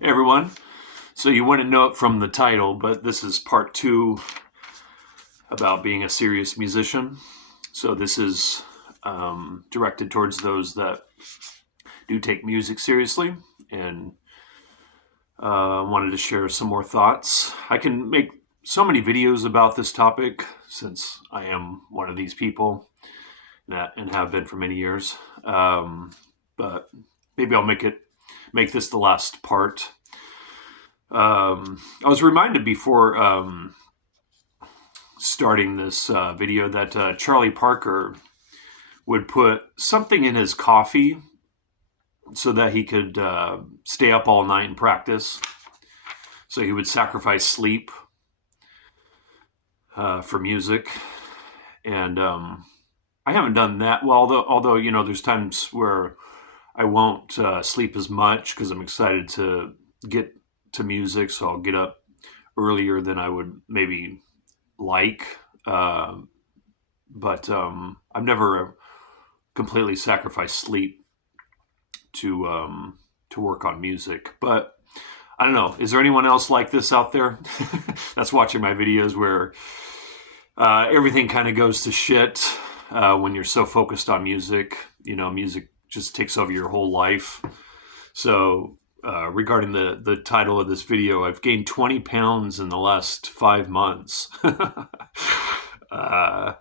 Hey everyone. So you wouldn't know it from the title, but this is part two about being a serious musician. So this is directed towards those that do take music seriously and wanted to share some more thoughts. I can make so many videos about this topic since I am one of these people and have been for many years. But maybe I'll make this the last part. I was reminded before starting this video that Charlie Parker would put something in his coffee so that he could stay up all night and practice. So he would sacrifice sleep for music, and I haven't done that. Well, although there's times where I won't sleep as much because I'm excited to get to music, so I'll get up earlier than I would maybe like. But I've never completely sacrificed sleep to work on music. But I don't know. Is there anyone else like this out there that's watching my videos where everything kind of goes to shit when you're so focused on music? Music just takes over your whole life. So regarding the title of this video, I've gained 20 pounds in the last 5 months, uh,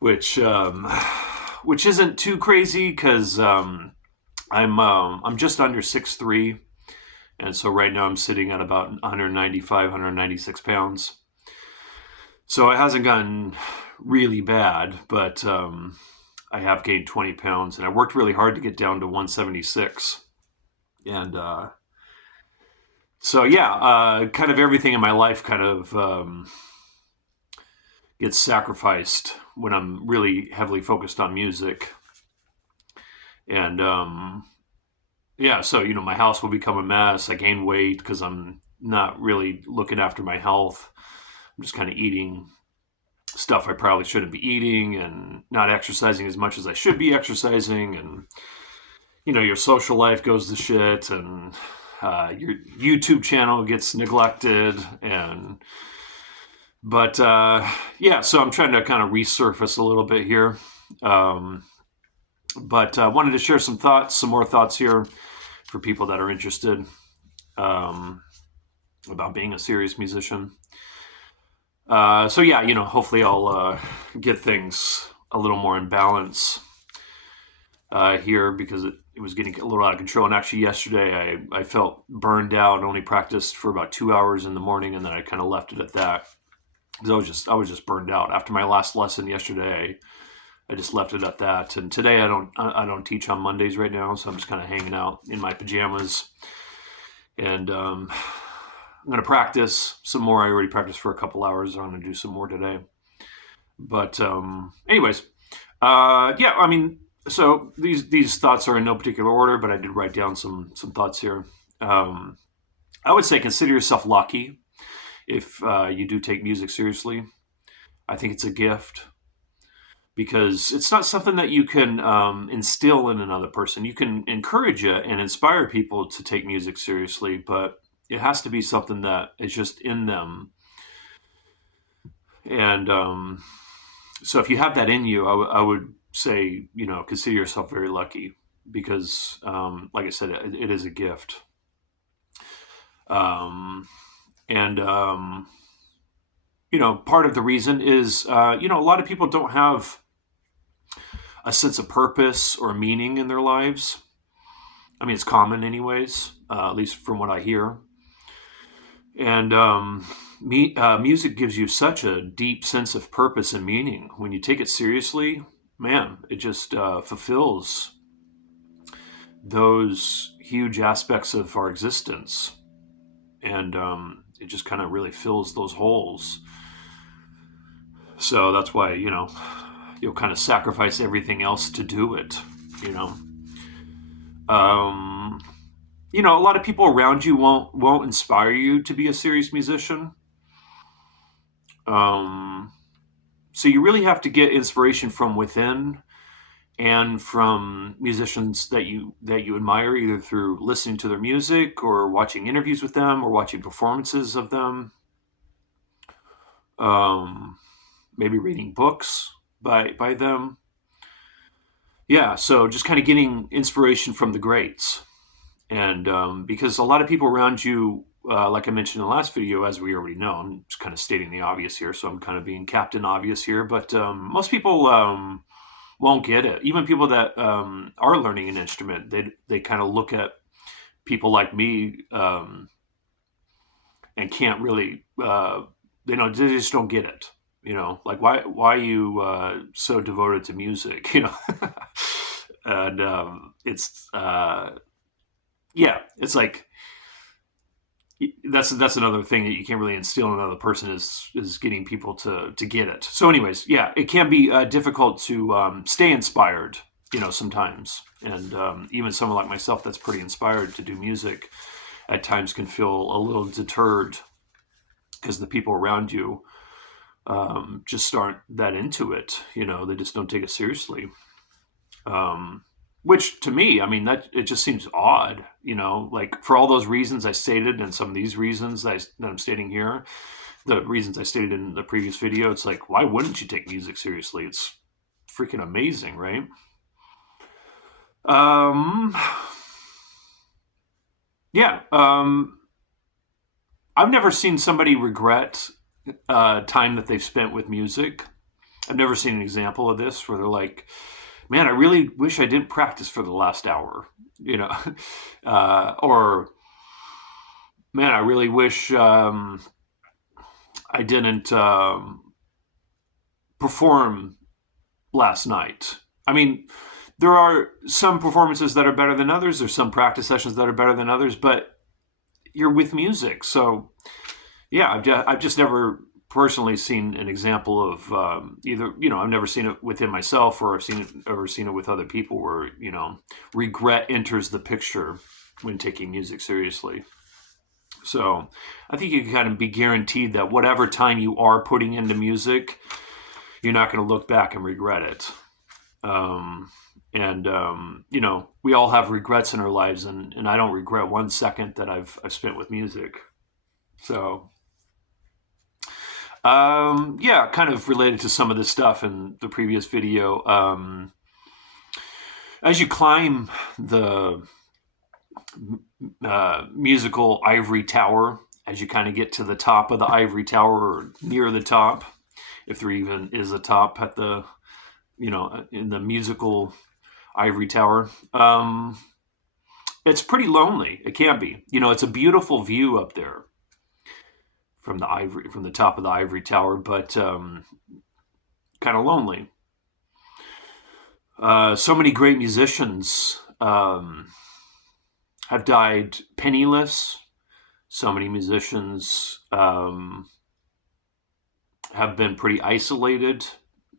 which isn't too crazy because I'm just under 6'3", and so right now I'm sitting at about 195, 196 pounds. So it hasn't gotten really bad, but I have gained 20 pounds, and I worked really hard to get down to 176. And so, yeah, kind of everything in my life kind of gets sacrificed when I'm really heavily focused on music. And yeah, so, my house will become a mess. I gain weight because I'm not really looking after my health. I'm just kind of eating stuff I probably shouldn't be eating and not exercising as much as I should be exercising. And, your social life goes to shit, and your YouTube channel gets neglected. But yeah, so I'm trying to kind of resurface a little bit here. But I wanted to share some more thoughts here for people that are interested about being a serious musician. So yeah, hopefully I'll get things a little more in balance here because it was getting a little out of control. And actually yesterday I felt burned out, only practiced for about 2 hours in the morning, and then I kind of left it at that because I was just burned out after my last lesson yesterday. I just left it at that. And today I don't teach on Mondays right now, so I'm just kind of hanging out in my pajamas. And I'm going to practice some more. I already practiced for a couple hours. I'm going to do some more today. But anyways, yeah, I mean, so these thoughts are in no particular order, but I did write down some thoughts here. I would say consider yourself lucky if you do take music seriously. I think it's a gift because it's not something that you can instill in another person. You can encourage it and inspire people to take music seriously, but it has to be something that is just in them. And so if you have that in you, I would say, consider yourself very lucky because, like I said, it is a gift. And part of the reason is, a lot of people don't have a sense of purpose or meaning in their lives. I mean, it's common anyways, at least from what I hear. And music gives you such a deep sense of purpose and meaning. When you take it seriously, man, it just fulfills those huge aspects of our existence. And it just kind of really fills those holes. So that's why, you'll kind of sacrifice everything else to do it, a lot of people around you won't inspire you to be a serious musician. So you really have to get inspiration from within and from musicians that you admire, either through listening to their music or watching interviews with them or watching performances of them. Um, Maybe reading books by them. Yeah, so just kind of getting inspiration from the greats. And because a lot of people around you, like I mentioned in the last video, as we already know, I'm just kind of stating the obvious here, so I'm kind of being Captain Obvious here, but most people won't get it. Even people that are learning an instrument, they kind of look at people like me and can't really, they just don't get it. Like why are you so devoted to music? And yeah, it's like that's another thing that you can't really instill in another person is getting people to get it. So, anyways, yeah, it can be difficult to stay inspired, sometimes, and even someone like myself that's pretty inspired to do music at times can feel a little deterred because the people around you just aren't that into it. They just don't take it seriously. Which to me, I mean, that it just seems odd, like for all those reasons I stated and some of these reasons that I'm stating here, the reasons I stated in the previous video, it's like, why wouldn't you take music seriously? It's freaking amazing, right? Yeah. I've never seen somebody regret time that they've spent with music. I've never seen an example of this where they're like, man, I really wish I didn't practice for the last hour, or man, I really wish I didn't perform last night. I mean, there are some performances that are better than others. There's some practice sessions that are better than others, but you're with music. So yeah, I've just never personally seen an example of either, I've never seen it within myself or I've seen it with other people where, regret enters the picture when taking music seriously. So I think you can kind of be guaranteed that whatever time you are putting into music, you're not going to look back and regret it. We all have regrets in our lives, and I don't regret 1 second that I've spent with music. So yeah, kind of related to some of this stuff in the previous video. As you climb the musical ivory tower, as you kind of get to the top of the ivory tower or near the top, if there even is a top at the, in the musical ivory tower, it's pretty lonely. It can be. It's a beautiful view up there from the top of the ivory tower, but kind of lonely. So many great musicians have died penniless. So many musicians have been pretty isolated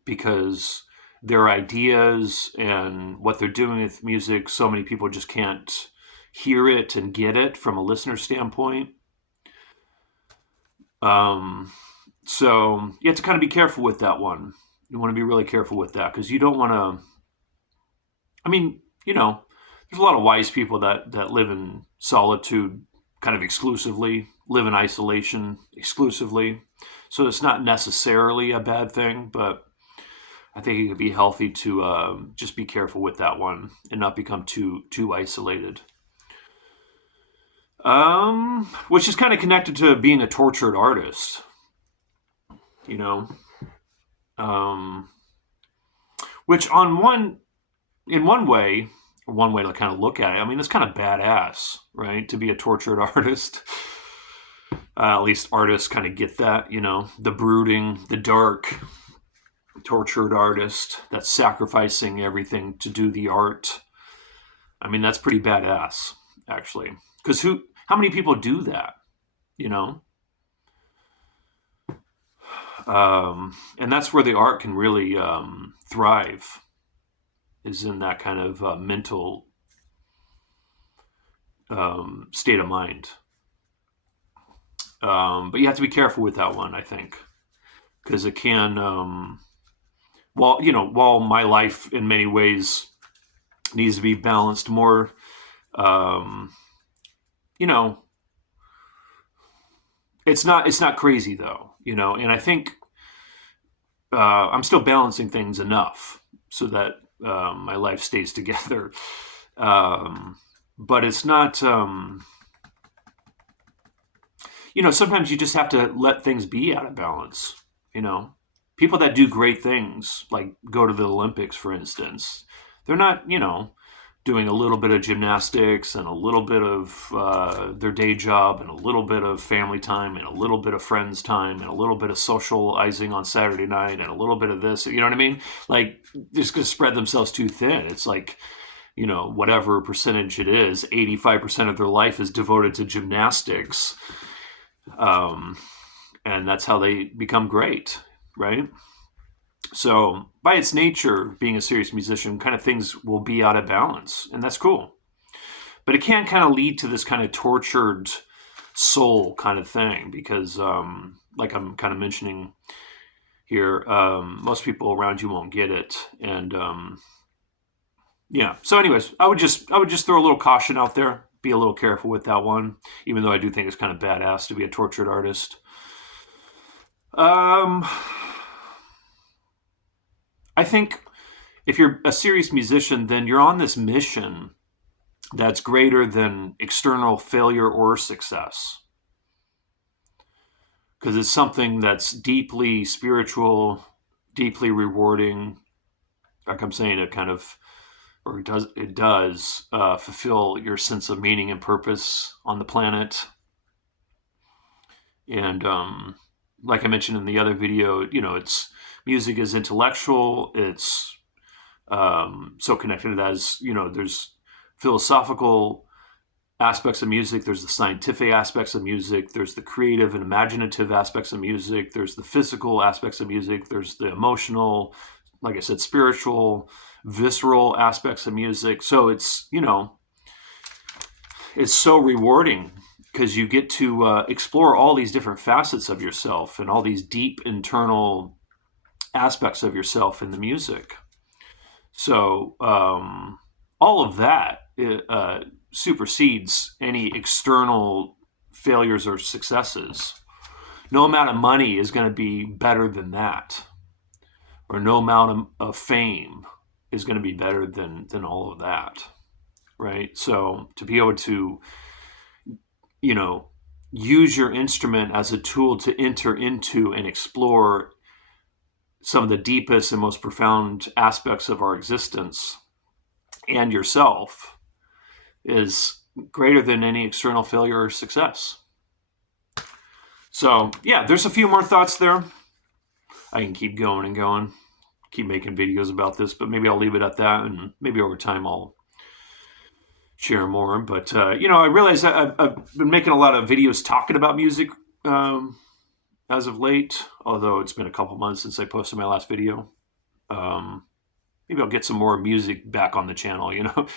because their ideas and what they're doing with music, so many people just can't hear it and get it from a listener standpoint. So you have to kind of be careful with that one. You want to be really careful with that because you don't want to. I mean, there's a lot of wise people that live in solitude kind of exclusively, live in isolation exclusively. So it's not necessarily a bad thing, but I think it could be healthy to just be careful with that one and not become too isolated. Which is kind of connected to being a tortured artist, which in one way to kind of look at it, I mean, it's kind of badass, right? To be a tortured artist. At least artists kind of get that, the brooding, the dark, tortured artist that's sacrificing everything to do the art. I mean, that's pretty badass, actually. Because how many people do that, and that's where the art can really thrive, is in that kind of mental state of mind. But you have to be careful with that one, I think, because it can while my life in many ways needs to be balanced more, um, you know, it's not crazy though, and I think I'm still balancing things enough so that my life stays together. Um, but it's not, sometimes you just have to let things be out of balance. You know, people that do great things, like go to the Olympics, for instance, they're not, doing a little bit of gymnastics and a little bit of their day job and a little bit of family time and a little bit of friends time and a little bit of socializing on Saturday night and a little bit of this. You know what I mean? Like, they're just going to spread themselves too thin. It's like, whatever percentage it is, 85% of their life is devoted to gymnastics. Um, and that's how they become great, right? So, by its nature, being a serious musician, kind of things will be out of balance, and that's cool. But it can kind of lead to this kind of tortured soul kind of thing because, like I'm kind of mentioning here, most people around you won't get it, and yeah. So, anyways, I would just throw a little caution out there. Be a little careful with that one, even though I do think it's kind of badass to be a tortured artist. I think if you're a serious musician, then you're on this mission that's greater than external failure or success. Because it's something that's deeply spiritual, deeply rewarding. Like I'm saying, it kind of, or it does fulfill your sense of meaning and purpose on the planet. And like I mentioned in the other video, it's music is intellectual. It's so connected as, there's philosophical aspects of music, there's the scientific aspects of music, there's the creative and imaginative aspects of music, there's the physical aspects of music, there's the emotional, like I said, spiritual, visceral aspects of music. So it's, it's so rewarding because you get to explore all these different facets of yourself and all these deep internal aspects of yourself in the music. So all of that supersedes any external failures or successes. No amount of money is going to be better than that, or no amount of fame is going to be better than all of that, right? So to be able to, use your instrument as a tool to enter into and explore some of the deepest and most profound aspects of our existence and yourself is greater than any external failure or success. So, yeah, there's a few more thoughts there. I can keep going and going, keep making videos about this, but maybe I'll leave it at that, and maybe over time I'll share more. But, I realize that I've been making a lot of videos talking about music as of late, although it's been a couple months since I posted my last video. Maybe I'll get some more music back on the channel,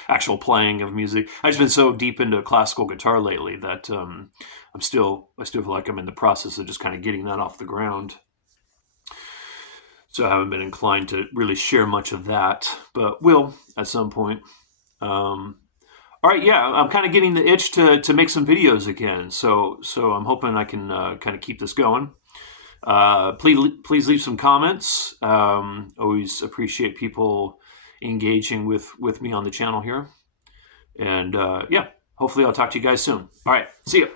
actual playing of music. I've just been so deep into classical guitar lately that I still feel like I'm in the process of just kind of getting that off the ground. So I haven't been inclined to really share much of that, but will at some point. All right, yeah, I'm kind of getting the itch to make some videos again. So I'm hoping I can kind of keep this going. Please leave some comments. Always appreciate people engaging with me on the channel here. And yeah, hopefully I'll talk to you guys soon. All right, see you.